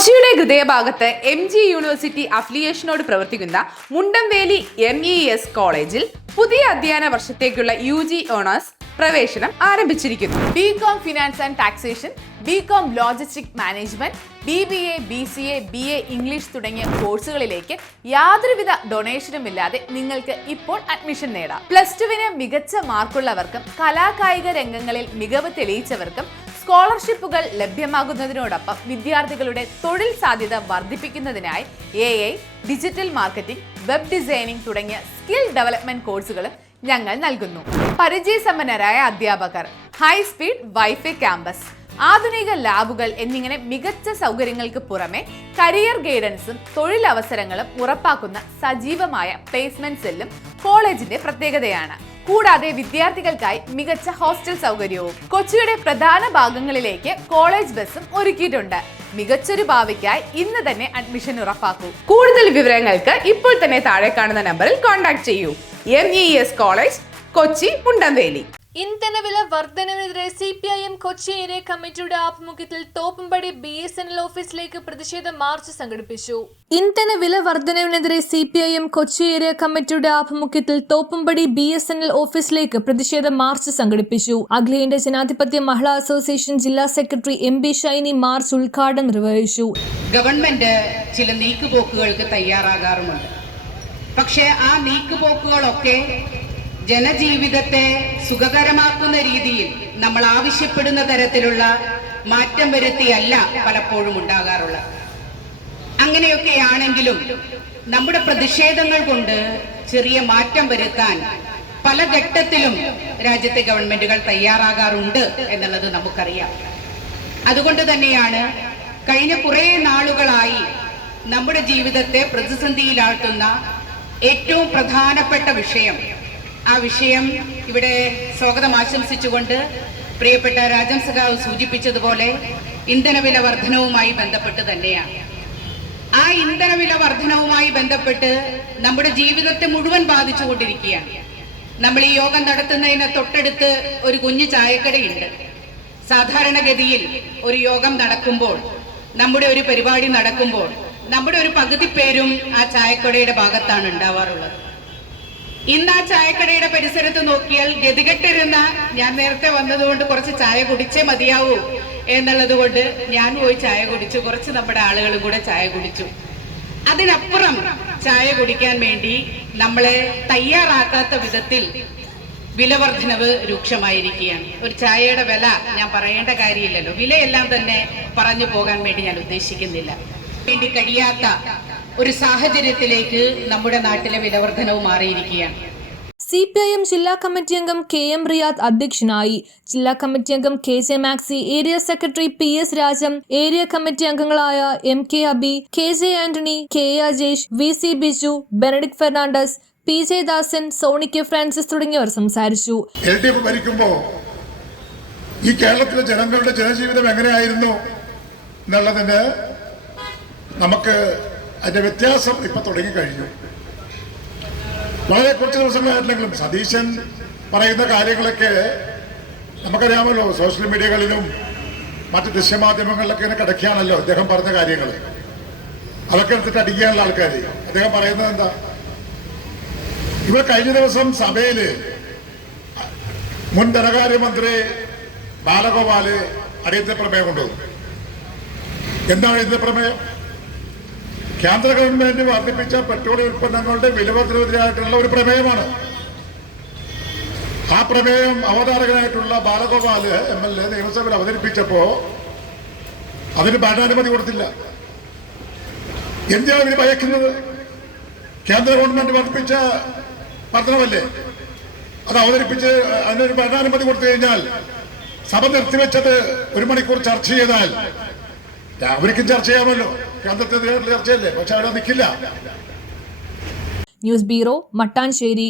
കൊച്ചിയുടെ ഹൃദയഭാഗത്ത് MG university അഫിലിയേഷനോട് പ്രവർത്തിക്കുന്ന മുണ്ടംവേലി MES കോളേജിൽ പുതിയ അധ്യയന വർഷത്തേക്കുള്ള UG ഓണേഴ്സ് പ്രവേശനം ആരംഭിച്ചിരിക്കുന്നു. BCom finance and taxation, BCom logistic management, BBA, BCA, BA English തുടങ്ങിയ കോഴ്സുകളിലേക്ക് യാതൊരുവിധ ഡൊണേഷനും ഇല്ലാതെ നിങ്ങൾക്ക് ഇപ്പോൾ അഡ്മിഷൻ നേടാം. +2 മികച്ച മാർക്കുള്ളവർക്കും കലാകായിക രംഗങ്ങളിൽ മികവ് തെളിയിച്ചവർക്കും സ്കോളർഷിപ്പുകൾ ലഭ്യമാകുന്നതിനോടൊപ്പം വിദ്യാർത്ഥികളുടെ തൊഴിൽ സാധ്യത വർദ്ധിപ്പിക്കുന്നതിനായി AI, digital marketing, web designing തുടങ്ങിയ സ്കിൽ ഡെവലപ്മെന്റ് കോഴ്സുകളും ഞങ്ങൾ നൽകുന്നു. പരിചയസമ്പന്നരായ അധ്യാപകർ, ഹൈ സ്പീഡ് വൈഫൈ ക്യാമ്പസ്, ആധുനിക ലാബുകൾ എന്നിങ്ങനെ മികച്ച സൗകര്യങ്ങൾക്ക് പുറമെ കരിയർ ഗൈഡൻസും തൊഴിലവസരങ്ങളും ഉറപ്പാക്കുന്ന സജീവമായ പ്ലേസ്മെന്റ് സെല്ലും കോളേജിന്റെ പ്രത്യേകതയാണ്. കൂടാതെ വിദ്യാർത്ഥികൾക്കായി മികച്ച ഹോസ്റ്റൽ സൗകര്യവും കൊച്ചിയുടെ പ്രധാന ഭാഗങ്ങളിലേക്ക് കോളേജ് ബസ്സും ഒരുക്കിയിട്ടുണ്ട്. മികച്ചൊരു ഭാവിക്കായി ഇന്ന് തന്നെ അഡ്മിഷൻ ഉറപ്പാക്കൂ. കൂടുതൽ വിവരങ്ങൾക്ക് ഇപ്പോൾ തന്നെ താഴെ കാണുന്ന നമ്പറിൽ കോൺടാക്ട് ചെയ്യൂ. MES college, Kochi, Mundamveli. ഇന്ധനവില വർധനവിനെതിരെ CPIM കൊച്ചി ഏരിയ കമ്മിറ്റിയുടെ ആഭിമുഖ്യത്തിൽ തോപ്പുംപടി BSNL ഓഫീസിലേക്ക് പ്രതിഷേധ മാർച്ച് സംഘടിപ്പിച്ചു. ഇന്ധനവില വർധനവിനെതിരെ CPIM കൊച്ചി ഏരിയ കമ്മിറ്റിയുടെ ആഭിമുഖ്യത്തിൽ തോപ്പുംപടി BSNL ഓഫീസിലേക്ക് പ്രതിഷേധ മാർച്ച് സംഘടിപ്പിച്ചു. അഖിലേന്ത്യാ ജനാധിപത്യ മഹിളാ അസോസിയേഷൻ ജില്ലാ സെക്രട്ടറി MB ഷൈനി മാർച്ച് ഉദ്ഘാടനം നിർവഹിച്ചു. ഗവൺമെന്റ് ചില നീക്കുപോക്കുകൾക്ക് തയ്യാറാകാറുമുണ്ട്. പക്ഷേ ആ നീക്കുപോക്കുകളൊക്കെ ജനജീവിതത്തെ സുഖകരമാക്കുന്ന രീതിയിൽ നമ്മൾ ആവശ്യപ്പെടുന്ന തരത്തിലുള്ള മാറ്റം വരുത്തിയല്ല പലപ്പോഴും ഉണ്ടാകാറുള്ളത്. അങ്ങനെയൊക്കെയാണെങ്കിലും നമ്മുടെ പ്രതിഷേധങ്ങൾ കൊണ്ട് ചെറിയ മാറ്റം വരുത്താൻ പല ഘട്ടത്തിലും രാജ്യത്തെ ഗവൺമെന്റുകൾ തയ്യാറാകാറുണ്ട് എന്നുള്ളത് നമുക്കറിയാം. അതുകൊണ്ട് തന്നെയാണ് കഴിഞ്ഞ കുറേ നാളുകളായി നമ്മുടെ ജീവിതത്തെ പ്രതിസന്ധിയിലാഴ്ത്തുന്ന ഏറ്റവും പ്രധാനപ്പെട്ട വിഷയം, ആ വിഷയം ഇവിടെ സ്വാഗതം ആശംസിച്ചുകൊണ്ട് പ്രിയപ്പെട്ട രാജൻ സഖാവ് സൂചിപ്പിച്ചതുപോലെ ഇന്ധനവില വർധനവുമായി ബന്ധപ്പെട്ട് തന്നെയാണ്. ആ ഇന്ധനവില വർധനവുമായി ബന്ധപ്പെട്ട് നമ്മുടെ ജീവിതത്തെ മുഴുവൻ ബാധിച്ചുകൊണ്ടിരിക്കുകയാണ്. നമ്മൾ ഈ യോഗം നടത്തുന്നതിന് തൊട്ടടുത്ത് ഒരു കുഞ്ഞു ചായക്കടയുണ്ട്. സാധാരണഗതിയിൽ ഒരു യോഗം നടക്കുമ്പോൾ, നമ്മുടെ ഒരു പരിപാടി നടക്കുമ്പോൾ നമ്മുടെ ഒരു പകുതി പേരും ആ ചായക്കടയുടെ ഭാഗത്താണ് ഉണ്ടാവാറുള്ളത്. ഇന്ന് ആ ചായക്കടയുടെ പരിസരത്ത് നോക്കിയാൽ ഗതികെട്ടിരുന്ന, ഞാൻ നേരത്തെ വന്നതുകൊണ്ട് കുറച്ച് ചായ കുടിച്ചേ മതിയാവൂ എന്നുള്ളത് കൊണ്ട് ഞാൻ പോയി ചായ കുടിച്ചു, കുറച്ച് നമ്മുടെ ആളുകളും കൂടെ ചായ കുടിച്ചു. അതിനപ്പുറം ചായ കുടിക്കാൻ വേണ്ടി നമ്മളെ തയ്യാറാക്കാത്ത വിധത്തിൽ വിലവർദ്ധനവ് രൂക്ഷമായിരിക്കുകയാണ്. ഒരു ചായയുടെ വില ഞാൻ പറയേണ്ട കാര്യമില്ലല്ലോ, വിലയെല്ലാം തന്നെ പറഞ്ഞു പോകാൻ വേണ്ടി ഞാൻ ഉദ്ദേശിക്കുന്നില്ല. വേണ്ടി കഴിയാത്ത ഒരു സാഹചര്യത്തിലേക്ക് നമ്മുടെ നാട്ടിലെ വിലവർദ്ധനവ് മാറിയിരിക്കുകയാണ്. CPIM ജില്ലാ കമ്മിറ്റി അംഗം KM റിയാദ് അധ്യക്ഷനായി. ജില്ലാ കമ്മിറ്റി അംഗം KJ Maxi, area secretary PS Rajam, area committee അംഗങ്ങളായ MK Abi, KJ Antony, KA Ajesh, VC Biju, Benedict Fernandes, PJ Dasan, Soni K Francis തുടങ്ങിയവർ സംസാരിച്ചു. LDF ഭരിക്കുമ്പോൾ ഈ കേരളത്തിലെ ജനങ്ങളുടെ ജനജീവിതം എങ്ങനെയായിരുന്നു എന്നുള്ളതിന് നമുക്ക് അതിന്റെ വ്യത്യാസം ഇപ്പൊ തുടങ്ങിക്കഴിഞ്ഞു. വളരെ കുറച്ച് ദിവസങ്ങളായിട്ടില്ലെങ്കിലും സതീശൻ പറയുന്ന കാര്യങ്ങളൊക്കെ നമുക്കറിയാമല്ലോ. സോഷ്യൽ മീഡിയകളിലും മറ്റ് ദൃശ്യമാധ്യമങ്ങളിലൊക്കെ ഇങ്ങനെ കിടക്കുകയാണല്ലോ അദ്ദേഹം പറഞ്ഞ കാര്യങ്ങൾ. അതൊക്കെ എടുത്തിട്ട് അടിക്കാനുള്ള ആൾക്കാർ. അദ്ദേഹം പറയുന്നത് എന്താ, ഇവർ കഴിഞ്ഞ ദിവസം സഭയില് മുൻ ധനകാര്യമന്ത്രി ബാലഗോപാല് അടിയന്തര പ്രമേയം കൊണ്ടുവന്നു. എന്താണ് അടിയന്തര പ്രമേയം? കേന്ദ്ര ഗവൺമെന്റ് വർദ്ധിപ്പിച്ച പെട്രോളിയം ഉൽപ്പന്നങ്ങളുടെ വിലവർദ്ധനവിനെതിരായിട്ടുള്ള ഒരു പ്രമേയമാണ്. ആ പ്രമേയം അവതാരകനായിട്ടുള്ള ബാലഗോപാല് MLA നിയമസഭയിൽ അവതരിപ്പിച്ചപ്പോ അതിന് ഭരണാനുമതി കൊടുത്തില്ല. എന്തിനാണ് ഇവര് ഭയക്കുന്നത്? കേന്ദ്ര ഗവൺമെന്റ് വർദ്ധിപ്പിച്ച വർധനവല്ലേ, അത് അവതരിപ്പിച്ച് അതിനൊരു ഭരണാനുമതി കൊടുത്തു കഴിഞ്ഞാൽ സഭ നിർത്തിവെച്ചത് 1 മണിക്കൂർ ചർച്ച ചെയ്താൽ അവർക്കും ചർച്ച ചെയ്യാമല്ലോ. കേന്ദ്രത്തെ ചർച്ചയല്ലേ, പക്ഷെ അവിടെ നിൽക്കില്ല. News bureau, Mattancherry.